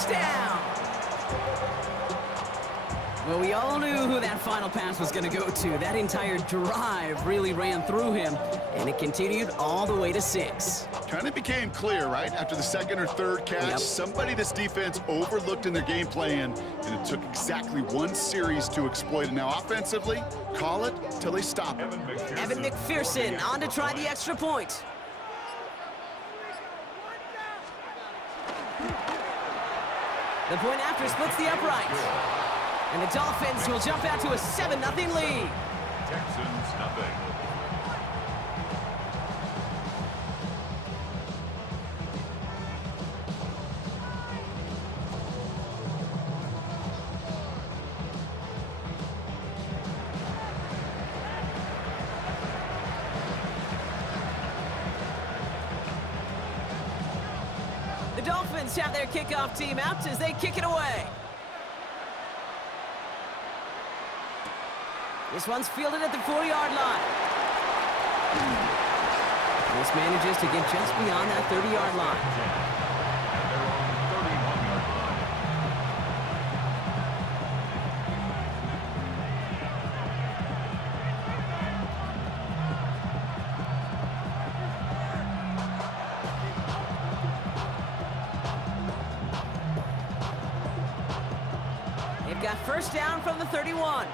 touchdown! Well, we all knew who that final pass was going to go to. That entire drive really ran through him, and it continued all the way to 6. Kind of became clear, right? After the second or third catch, somebody this defense overlooked in their game plan, and it took exactly one series to exploit it. Now, offensively, call it till they stop it. Evan McPherson on to try the extra point. The point after splits the upright. And the Dolphins will jump out to a 7-0 lead. Texans nothing. The Dolphins have their kickoff team out as they kick it away. This one's fielded at the 4-yard line. This manages to get just beyond that 30-yard line. They've got first down from the 31.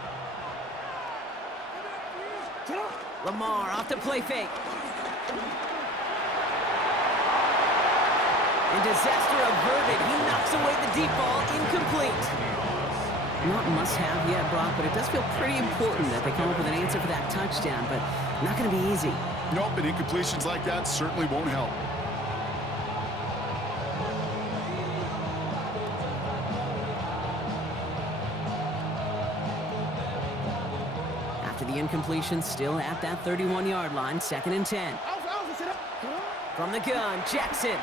Lamar off the play fake. And disaster averted. He knocks away the deep ball, incomplete. Not must-have yet, Brock, but it does feel pretty important that they come up with an answer for that touchdown, but not going to be easy. Nope, and incompletions like that certainly won't help. After the incompletion, still at that 31-yard line, 2nd and 10. From the gun, Jackson.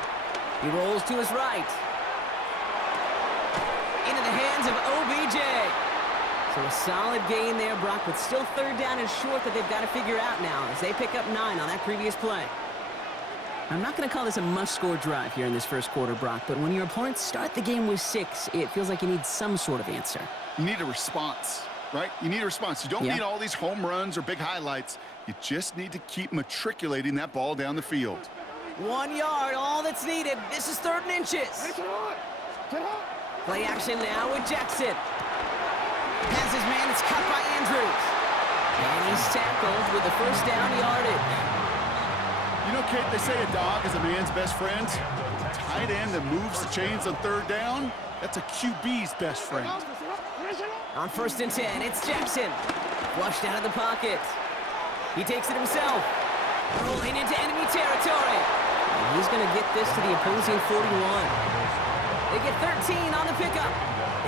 He rolls to his right. Into the hands of OBJ. So a solid gain there, Brock, but still 3rd down and short that they've got to figure out now as they pick up 9 on that previous play. I'm not going to call this a must-score drive here in this first quarter, Brock, but when your opponents start the game with 6, it feels like you need some sort of answer. You need a response, right? You need a response. You don't need all these home runs or big highlights. You just need to keep matriculating that ball down the field. 1 yard, all that's needed. This is 3rd and inches. Play action now with Jackson. Has his man, it's cut by Andrews. And he's tackled with the first down yardage. You know, Kate, they say a dog is a man's best friend. The tight end that moves the chains on 3rd down, that's a QB's best friend. On 1st and 10, it's Jackson. Flushed out of the pocket. He takes it himself. Rolling into enemy territory. And he's going to get this to the opposing 41. They get 13 on the pickup.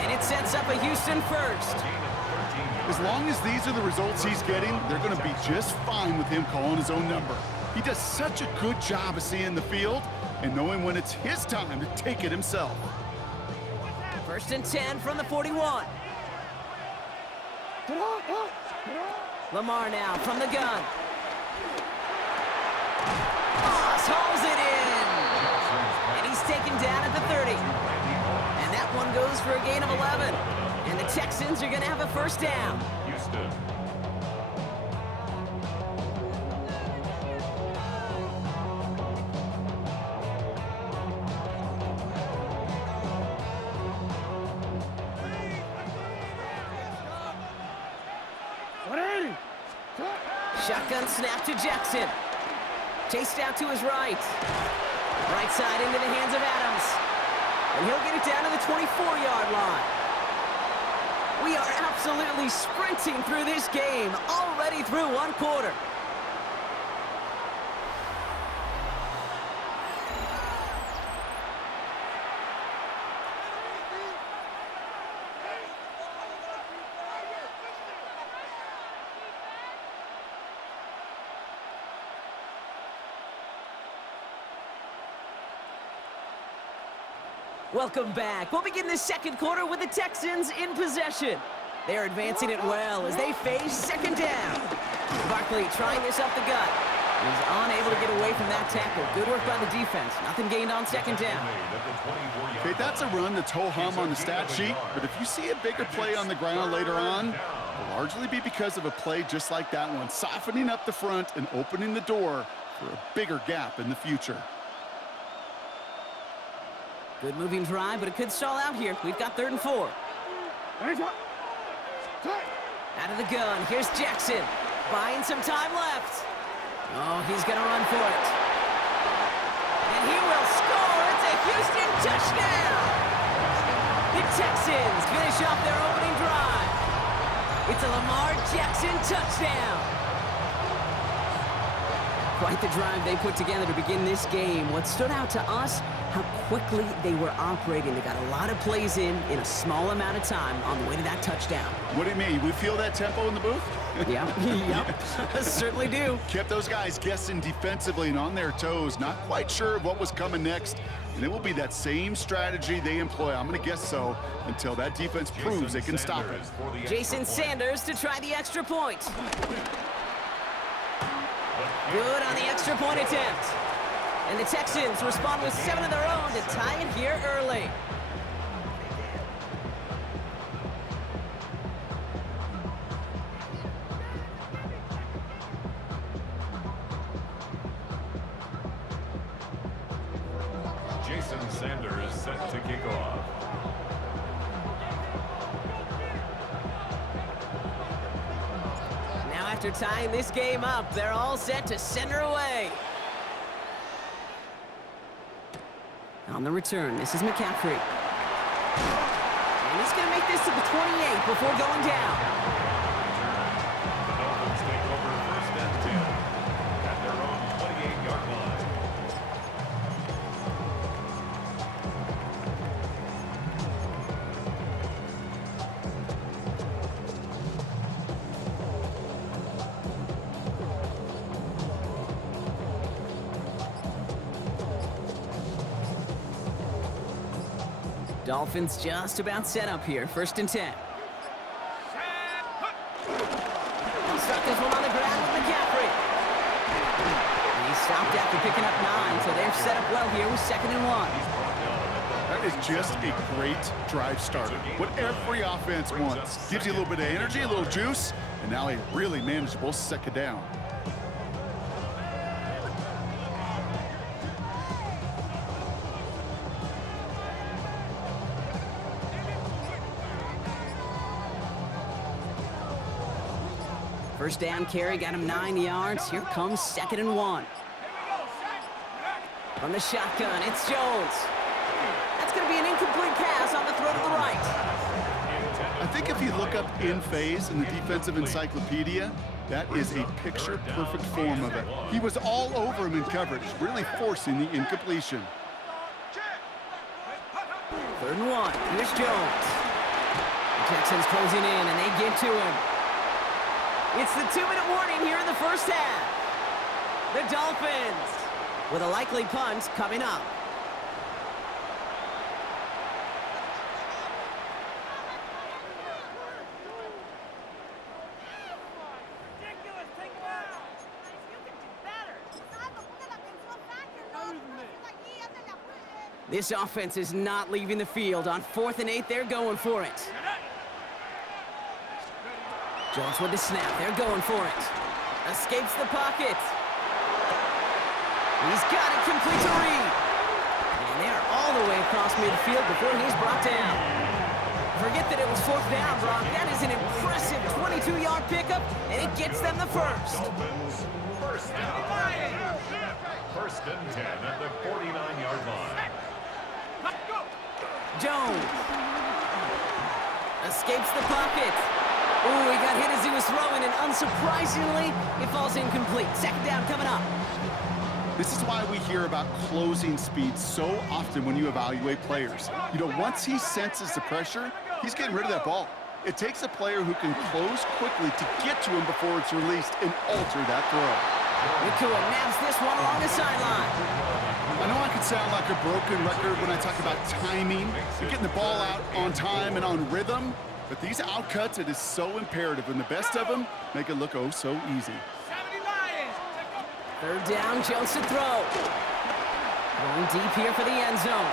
And it sets up a Houston first. As long as these are the results he's getting, they're going to be just fine with him calling his own number. He does such a good job of seeing the field and knowing when it's his time to take it himself. 1st and 10 from the 41. Lamar now from the gun. Moss hauls it in. And he's taken down at the 30. And that one goes for a gain of 11. And the Texans are going to have a first down. Houston. Shotgun snap to Jackson. Chased out to his right. Right side into the hands of Adams. And he'll get it down to the 24-yard line. We are absolutely sprinting through this game, already through 1 quarter. Welcome back. We'll begin the 2nd quarter with the Texans in possession. They're advancing it well as they face 2nd down. Barkley trying this up the gut. He's unable to get away from that tackle. Good work by the defense. Nothing gained on second down. Okay, that's a run that's ho-hum on the stat sheet, but if you see a bigger play on the ground later on, it'll largely be because of a play just like that one, softening up the front and opening the door for a bigger gap in the future. Good moving drive, but it could stall out here. We've got 3rd and 4. Out of the gun, here's Jackson. Buying some time left. Oh, he's going to run for it. And he will score. It's a Houston touchdown. The Texans finish off their opening drive. It's a Lamar Jackson touchdown. Quite the drive they put together to begin this game. What stood out to us, how quickly they were operating. They got a lot of plays in a small amount of time on the way to that touchdown. What do you mean? We feel that tempo in the booth? Yep, certainly do. Kept those guys guessing defensively and on their toes, not quite sure of what was coming next. And it will be that same strategy they employ, I'm going to guess so, until that defense proves they can stop it. Jason Sanders to try the extra point. Good on the extra point attempt. And the Texans respond with 7 of their own to tie it here early. Jason Sanders set to kick off. Now after tying this game up, they're all set to send her away. On the return, this is McCaffrey. And he's going to make this to the 28 before going down. The Dolphins take over 1st and 10 at their own 28-yard line. Dolphins just about set up here. 1st and 10. He stuck this one on the ground with McCaffrey. And he stopped after picking up 9, so they're set up well here with 2nd and 1. That is just a great drive starter. What every offense wants. Gives you a little bit of energy, a little juice, and now a really manageable 2nd down. First down carry got him 9 yards. Here comes 2nd and 1. From the shotgun, it's Jones. That's going to be an incomplete pass on the throw to the right. I think if you look up in phase in the defensive encyclopedia, that is a picture-perfect form of it. He was all over him in coverage, really forcing the incompletion. 3rd and 1. Here's Jones. The Texans closing in, and they get to him. It's the 2-minute warning here in the 1st half. The Dolphins with a likely punt coming up. This offense is not leaving the field. On 4th and 8, they're going for it. Jones with the snap. They're going for it. Escapes the pocket. He's got it complete to Reed. And they're all the way across midfield before he's brought down. Forget that it was 4th down, Brock. That is an impressive 22-yard pickup, and it gets them the first. Dolphins, 1st down. 1st and 10 at the 49-yard line. Jones escapes the pocket. Ooh, he got hit as he was throwing, and unsurprisingly, it falls incomplete. 2nd down coming up. This is why we hear about closing speed so often when you evaluate players. You know, once he senses the pressure, he's getting rid of that ball. It takes a player who can close quickly to get to him before it's released and alter that throw. Nakua nabs this one along the sideline. I know I can sound like a broken record when I talk about timing and getting the ball out on time and on rhythm, but these outcuts, it is so imperative, and the best of them make it look oh so easy. Third down, Jones to throw. Going deep here for the end zone.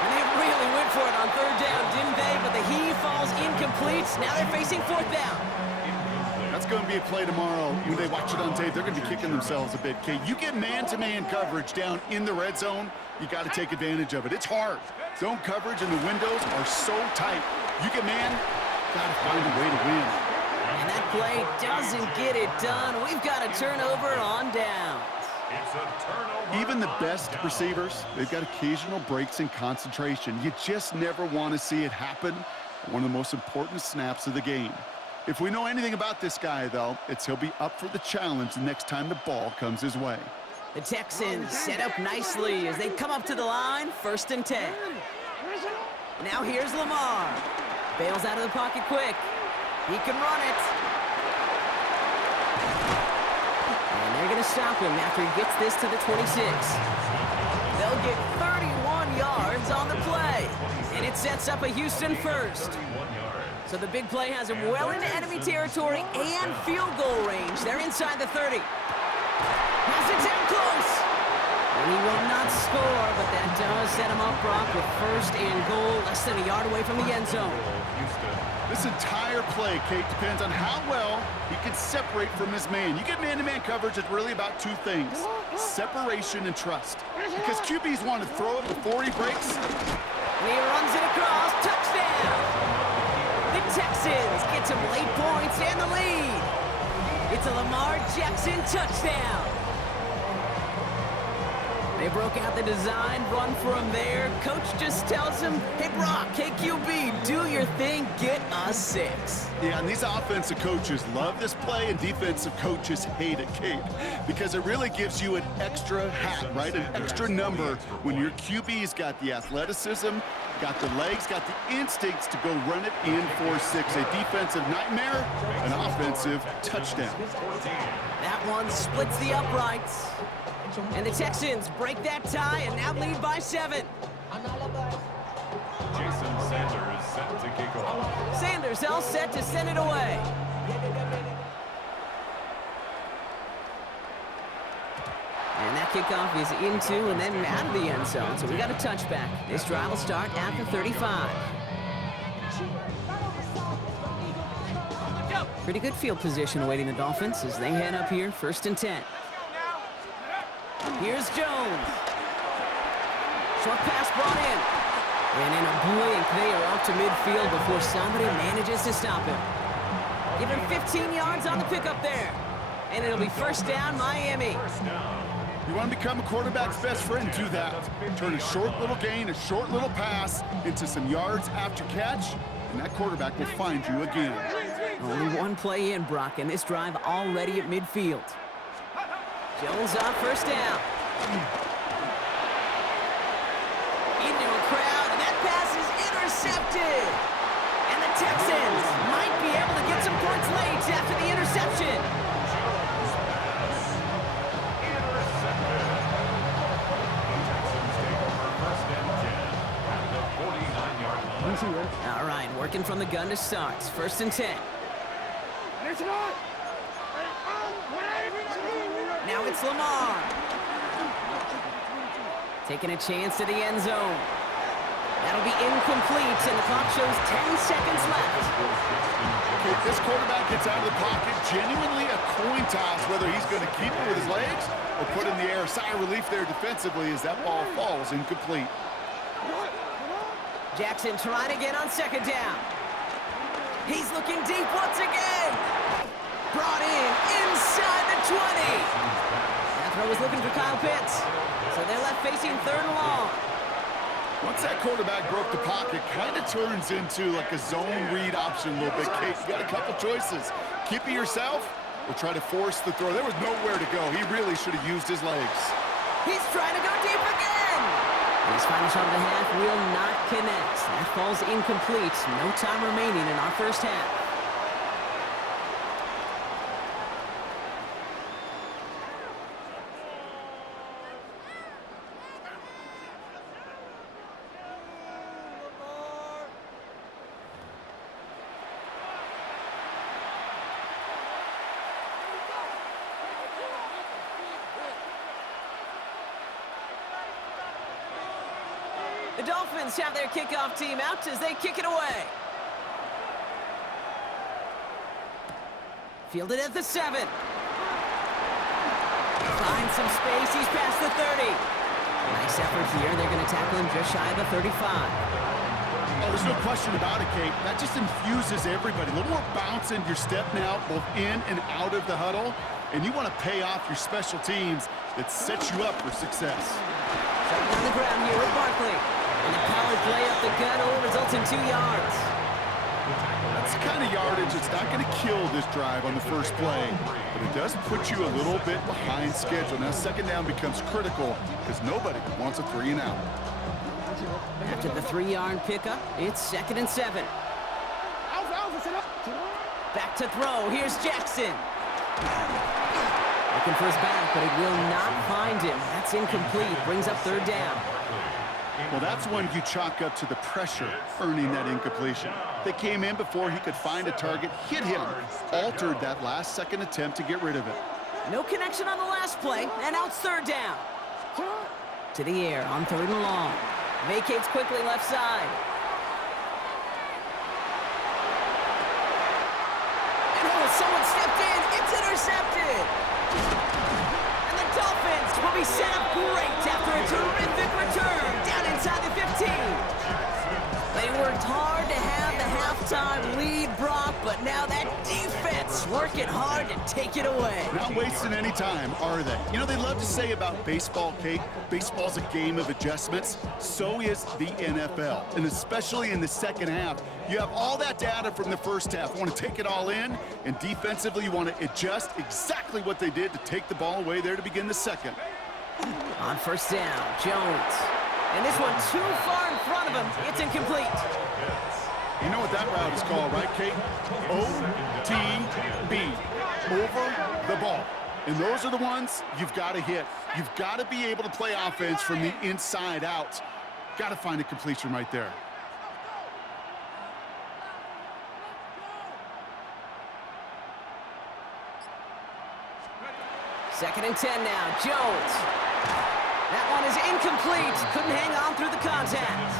And they really went for it on third down, didn't they? But the heave falls incomplete. Now they're facing fourth down. That's going to be a play tomorrow. When they watch it on tape, they're going to be kicking themselves a bit. Kate, you get man-to-man coverage down in the red zone, you got to take advantage of it. It's hard. Zone coverage and the windows are so tight. You get man, got to find a way to win. And that play doesn't get it done. We've got a turnover on down. It's a turnover. Even the best receivers, they've got occasional breaks in concentration. You just never want to see it happen. One of the most important snaps of the game. If we know anything about this guy, though, it's he'll be up for the challenge the next time the ball comes his way. The Texans set up nicely as they come up to the line, 1st and 10. Now here's Lamar. Bails out of the pocket quick. He can run it. And they're going to stop him after he gets this to the 26. They'll get 31 yards on the play. And it sets up a Houston first. So the big play has him well into enemy territory and field goal range. They're inside the 30. Has it down close. And he will not score, but that does set him up, Brock, with 1st and goal, less than a yard away from the end zone. This entire play, Kate, depends on how well he can separate from his man. You get man-to-man coverage, it's really about two things, separation and trust. Because QBs want to throw it before he breaks. And he runs it across, touchdown! The Texans get some late points and the lead. It's a Lamar Jackson touchdown. They broke out the design run for him there. Coach just tells him, hey, Brock, KQB, do your thing, get us 6. Yeah, and these offensive coaches love this play, and defensive coaches hate it, Kate, because it really gives you an extra hat, right? An extra number when your QB's got the athleticism, got the legs, got the instincts to go run it in for 6. A defensive nightmare, an offensive touchdown. That one splits the uprights. And the Texans break that tie and now lead by 7. Jason Sanders set to kick off. Sanders all set to send it away. And that kickoff is into and then out of the end zone. So we got a touchback. This drive will start at the 35. Pretty good field position awaiting the Dolphins as they head up here, 1st and 10. Here's Jones. Short pass brought in. And in a blink, they are out to midfield before somebody manages to stop him. Give him 15 yards on the pickup there. And it'll be 1st down, Miami. You want to become a quarterback's best friend, do that. Turn a short little gain, a short little pass into some yards after catch, and that quarterback will find you again. Only one play in, Brock, and this drive already at midfield. Jones on 1st down. Into a crowd, and that pass is intercepted. And the Texans might be able to get some points late after the interception. All right, working from the gun to start. 1st and 10. Now it's Lamar. Taking a chance to the end zone. That'll be incomplete, and the clock shows 10 seconds left. If this quarterback gets out of the pocket, genuinely a coin toss, whether he's going to keep it with his legs or put in the air. Sigh of relief there defensively as that ball falls incomplete. Jackson trying to get on 2nd down. He's looking deep once again. Brought in inside the 20. That throw was looking for Kyle Pitts. So they're left facing 3rd and long. Once that quarterback broke the pocket, kind of turns into like a zone read option a little bit. Kate, you got a couple choices. Keep it yourself or try to force the throw. There was nowhere to go. He really should have used his legs. He's trying to go deep again. His final shot of the half will not connect. That falls incomplete. No time remaining in our 1st half. The Dolphins have their kickoff team out as they kick it away. Fielded at the 7. Finds some space. He's past the 30. Nice effort here. They're going to tackle him just shy of the 35. Oh, there's no question about it, Kate. That just infuses everybody. A little more bounce in your step now, both in and out of the huddle. And you want to pay off your special teams that sets you up for success. Starting on the ground here with Barkley. And the power play up the gut only results in 2 yards. That's the kind of yardage that's not going to kill this drive on the first play, but it does put you a little bit behind schedule. Now, second down becomes critical because nobody wants a 3 and out. After the 3-yard pickup, it's 2nd and 7. Back to throw. Here's Jackson. Looking for his back, but it will not find him. That's incomplete. Brings up 3rd down. Well, that's when you chalk up to the pressure earning that incompletion. They came in before he could find a target, hit him, altered that last-second attempt to get rid of it. No connection on the last play, and now it's 3rd down. To the air on 3rd and long. Vacates quickly left side. And someone stepped in. It's intercepted. And the Dolphins will be set up great after a terrific return down inside the 15. They worked hard to have the halftime lead, Brock, but now that defense working hard to take it away. Not wasting any time, are they? You know, they love to say about baseball, Kate, baseball's a game of adjustments. So is the NFL, and especially in the second half. You have all that data from the first half. You want to take it all in, and defensively you want to adjust exactly what they did to take the ball away there to begin the second. On 1st down, Jones. And this one too far in front of him. It's incomplete. You know what that route is called, right, Kate? OTB, over the ball. And those are the ones you've got to hit. You've got to be able to play offense from the inside out. Got to find a completion right there. Second and 10 now, Jones. That one is incomplete. Couldn't hang on through the contact.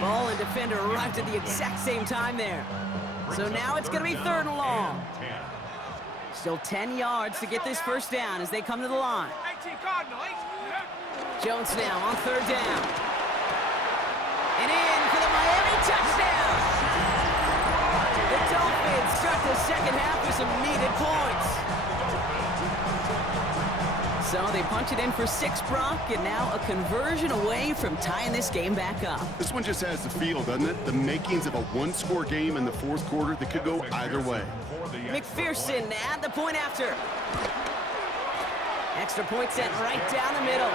Ball and defender arrived at the exact same time there. So now it's going to be 3rd and long. Still 10 yards to get this 1st down as they come to the line. Jones now on 3rd down. And in for the Miami touchdown. The Dolphins start the second half with some needed points. So they punch it in for 6, Brock, and now a conversion away from tying this game back up. This one just has the feel, doesn't it? The makings of a one-score game in the 4th quarter that could go either way. McPherson at the point after. Extra point sent right down the middle.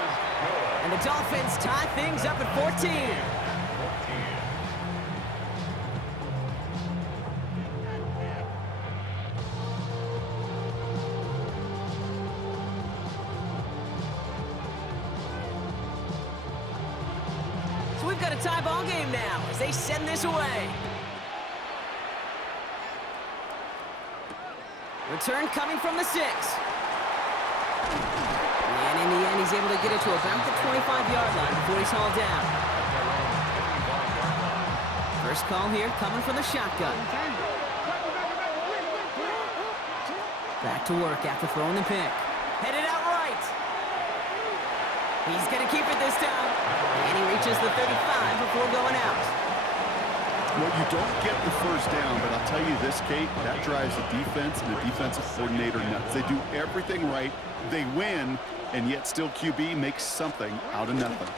And the Dolphins tie things up at 14. We've got a tie ball game now as they send this away. Return coming from the 6. And in the end, he's able to get it to about the 25-yard line before he's hauled down. First call here coming from the shotgun. Back to work after throwing the pick. Headed out right. He's going to keep it this time. And he reaches the 35 before going out. Well, you don't get the 1st down, but I'll tell you this, Kate, that drives the defense and the defensive coordinator nuts. They do everything right. They win, and yet still QB makes something out of nothing.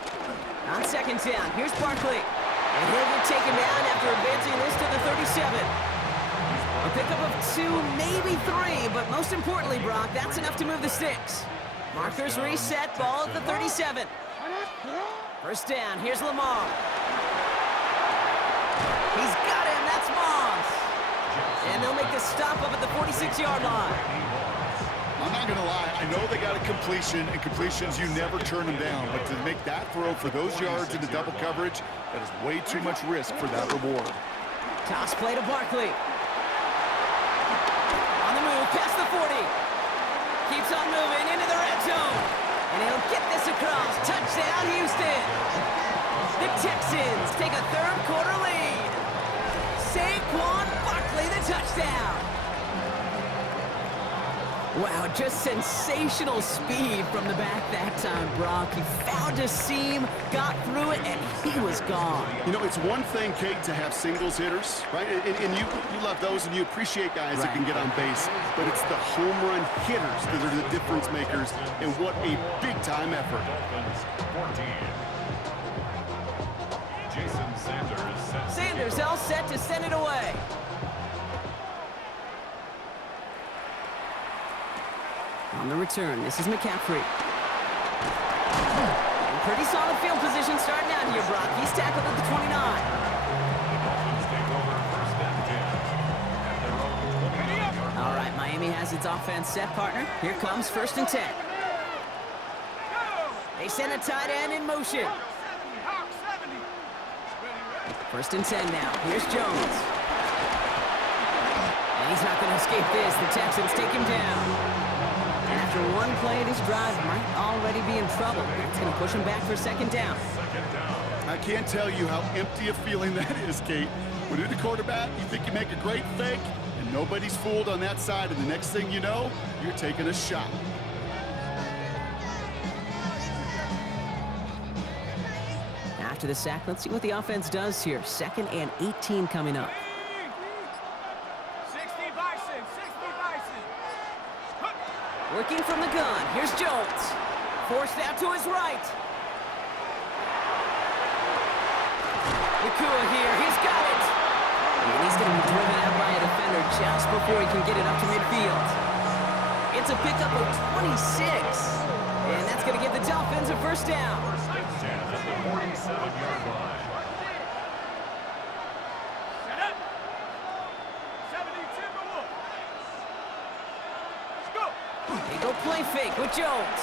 On 2nd down, here's Barkley. And he'll get taken down after advancing this to the 37. A pickup of 2, maybe 3, but most importantly, Brock, that's enough to move the sticks. Markers reset, ball at the 37. 1st down, here's Lamar. He's got him, that's Moss. And they'll make the stop up at the 46-yard line. I'm not going to lie, I know they got a completion, and completions, you never turn them down. But to make that throw for those yards into double coverage, that is way too much risk for that reward. Toss play to Barkley. On the move, past the 40. Keeps on moving into the red zone. And he'll get this across. Touchdown, Houston. The Texans take a third-quarter lead. Saquon Barkley, the touchdown. Wow, just sensational speed from the back that time, Brock. He found a seam, got through it, and he was gone. You know, it's one thing, Kate, to have singles hitters, right? And you love those, and you appreciate guys that can get on base. But it's the home run hitters that are the difference makers, and what a big-time effort. Dolphins 14. Jason Sanders. Sanders all set to send it away. On the return, this is McCaffrey. Pretty solid field position starting out here, Brock. He's tackled at the 29. The Dolphins take over first and 10 at their own 29-yard line. All right, Miami has its offense set, partner. Here comes first and 10. They send a tight end in motion. First and 10 now. Here's Jones. And he's not going to escape this. The Texans take him down. After one play, this drive might already be in trouble. It's going to push him back for second down. I can't tell you how empty a feeling that is, Kate. When you're the quarterback, you think you make a great fake, and nobody's fooled on that side, and the next thing you know, you're taking a shot. After the sack, let's see what the offense does here. Second and 18 coming up. Working from the gun. Here's Jones. Forced out to his right. Nakua here. He's got it. And he's going to be driven out by a defender just before he can get it up to midfield. It's a pickup of 26. And that's going to give the Dolphins a first down. First and 10 at the 47-yard line. They go play fake with Jones.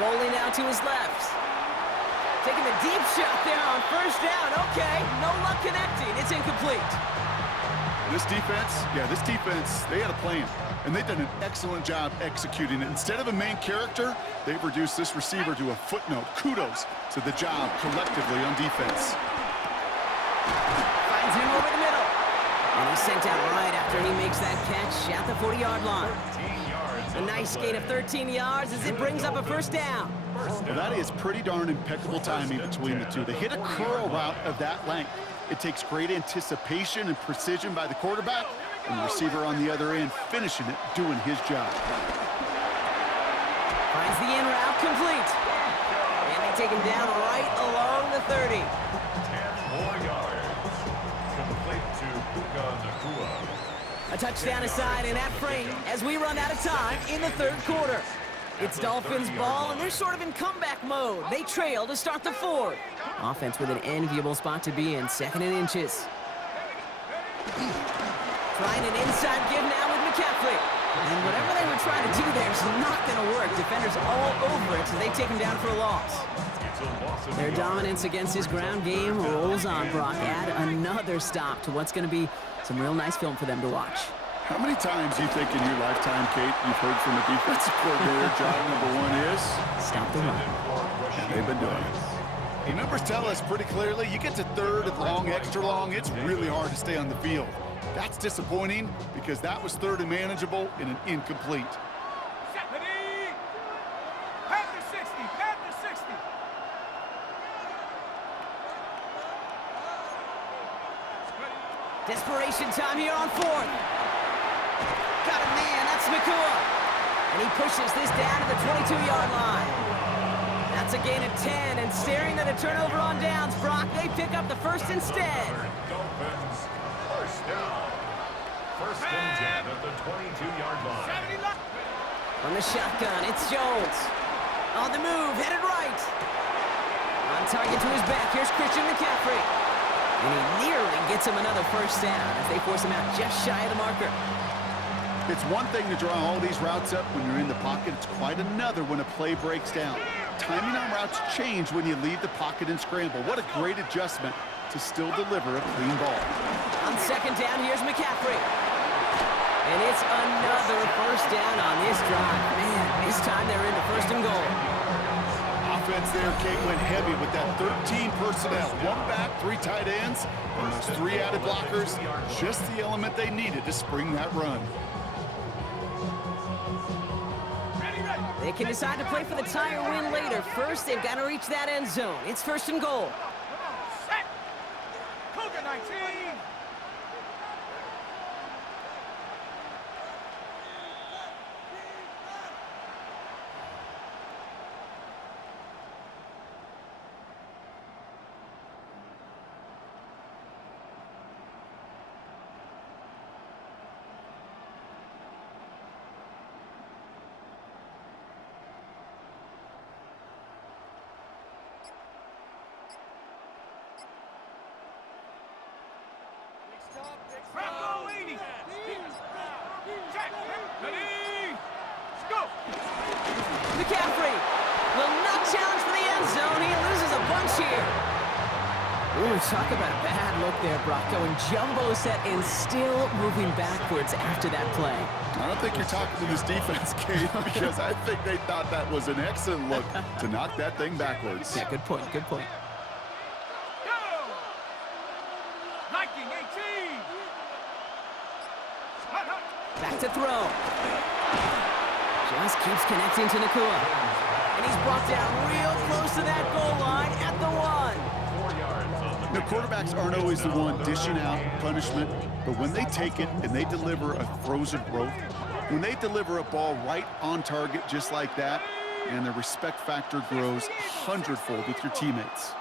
Rolling out to his left. Taking the deep shot there on first down. Okay, no luck connecting. It's incomplete. This defense, they had a plan, and they've done an excellent job executing it. Instead of a main character, they've reduced this receiver to a footnote. Kudos to the job collectively on defense. Finds him over the middle. And he's sent out right after he makes that catch at the 40-yard line. A nice gain of 13 yards as it brings up a first down. Well, that is pretty darn impeccable timing between the two. They hit a curl route of that length. It takes great anticipation and precision by the quarterback, and the receiver on the other end finishing it, doing his job. Finds the in route complete. And they take him down right along the 30. 10 more yards. Complete to Puka Nakua. A touchdown aside in that frame as we run out of time in the third quarter. It's Dolphins ball, and they're sort of in comeback mode. They trail to start the fourth. Offense with an enviable spot to be in, second and inches. Trying an inside give now with McCaffrey. And whatever they were trying to do there is not going to work. Defenders all over it, so they take him down for a loss. Their dominance against his ground game rolls on, Brock. Add another stop to what's going to be some real nice film for them to watch. How many times do you think in your lifetime, Kate, you've heard from a defensive coordinator, job number one is? Stop the run. And they've been doing it. The numbers tell us pretty clearly, you get to third and long, extra long, it's really hard to stay on the field. That's disappointing because that was third and manageable and an incomplete. Desperation time here on fourth. Got a man, that's Nakua. And he pushes this down to the 22-yard line. That's a gain of 10, and staring at a turnover on downs, Brock, they pick up the first instead. Dolphins, first down. First and 10 at the 22-yard line. From the shotgun, it's Jones. On the move, headed right. On target to his back, here's Christian McCaffrey. And he nearly gets him another first down as they force him out just shy of the marker. It's one thing to draw all these routes up when you're in the pocket. It's quite another when a play breaks down. Timing on routes change when you leave the pocket and scramble. What a great adjustment to still deliver a clean ball. On second down, here's McCaffrey. And it's another first down on this drive. Man, this time they're into first and goal. offense there, Kate, went heavy with that 13 personnel. One back, 3 tight ends, and those 3 added blockers. Just the element they needed to spring that run. They can decide to play for the tie or win later. First, they've got to reach that end zone. It's 1st and goal. Set. Cougar 19. Bravo 80. Check. Ready. Go. McCaffrey will not challenge for the end zone. He loses a bunch here. Ooh, talk about a bad look there, Brock. Going jumbo set and still moving backwards after that play. I don't think you're talking to this defense, Kate, because I think they thought that was an excellent look to knock that thing backwards. Yeah, good point, good point. Go. Liking 18. Back to throw. Just keeps connecting to Nakua. And he's brought down real close to that goal line at the 1. 4 yards on the Now, quarterbacks aren't always the one dishing out punishment, but when they take it and they deliver a frozen growth, when they deliver a ball right on target just like that, and the respect factor grows 100-fold with your teammates.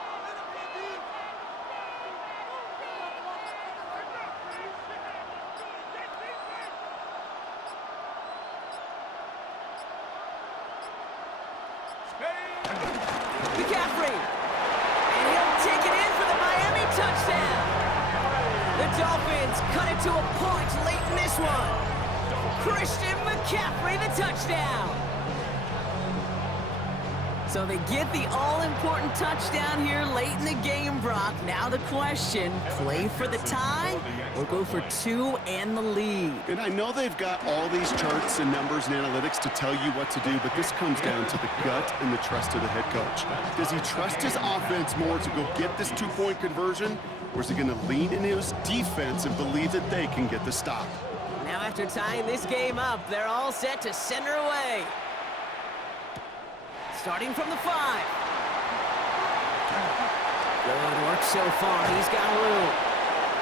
McCaffrey. And he'll take it in for the Miami touchdown. The Dolphins cut it to a point late in this one. Christian McCaffrey, the touchdown. So they get the all-important touchdown here late in the game, Brock. Now the question, play for the tie or go for 2 and the lead? And I know they've got all these charts and numbers and analytics to tell you what to do, but this comes down to the gut and the trust of the head coach. Does he trust his offense more to go get this 2-point conversion, or is he going to lean in his defense and believe that they can get the stop? Now after tying this game up, they're all set to send her away. Starting from the 5. Good work so far. He's got room.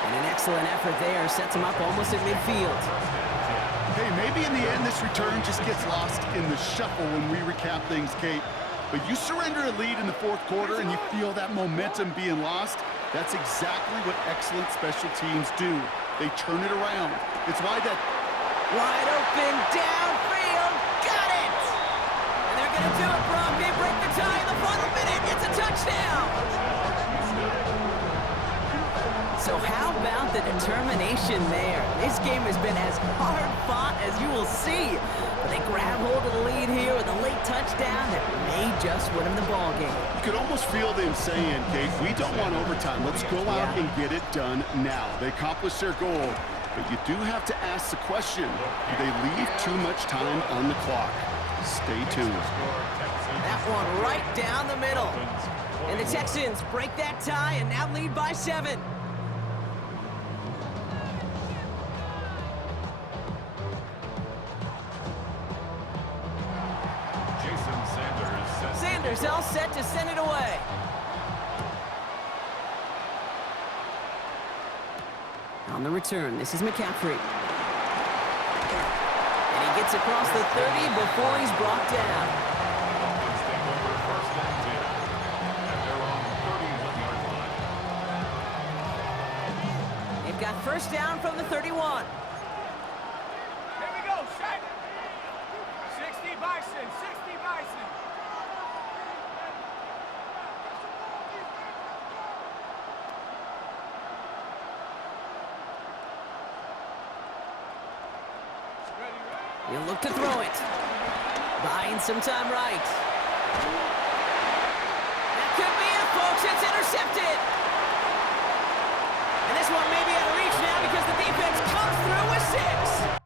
And an excellent effort there sets him up almost at midfield. Hey, maybe in the end this return just gets lost in the shuffle when we recap things, Kate. But you surrender a lead in the 4th quarter and you feel that momentum being lost. That's exactly what excellent special teams do. They turn it around. It's why that wide open downfield. Got it! And they're going to do it, Brock. They break the tie in the final minute. It's a touchdown. So how about the determination there? This game has been as hard fought as you will see. But they grab hold of the lead here with a late touchdown that may just win them the ball game. you could almost feel them saying, Kate, we don't want overtime. Let's go out and get it done now. They accomplished their goal, but you do have to ask the question, do they leave too much time on the clock? Stay tuned. That one right down the middle. And the Texans break that tie and now lead by 7. Sanders all set to send it away. On the return, this is McCaffrey. And he gets across the 30 before he's brought down. They've got first down from the 31. Here we go, set. 60 Bison, 60 Bison. He'll look to throw it. Buying some time right. That could be it, folks. It's intercepted. And this one may be out of reach now because the defense comes through with 6.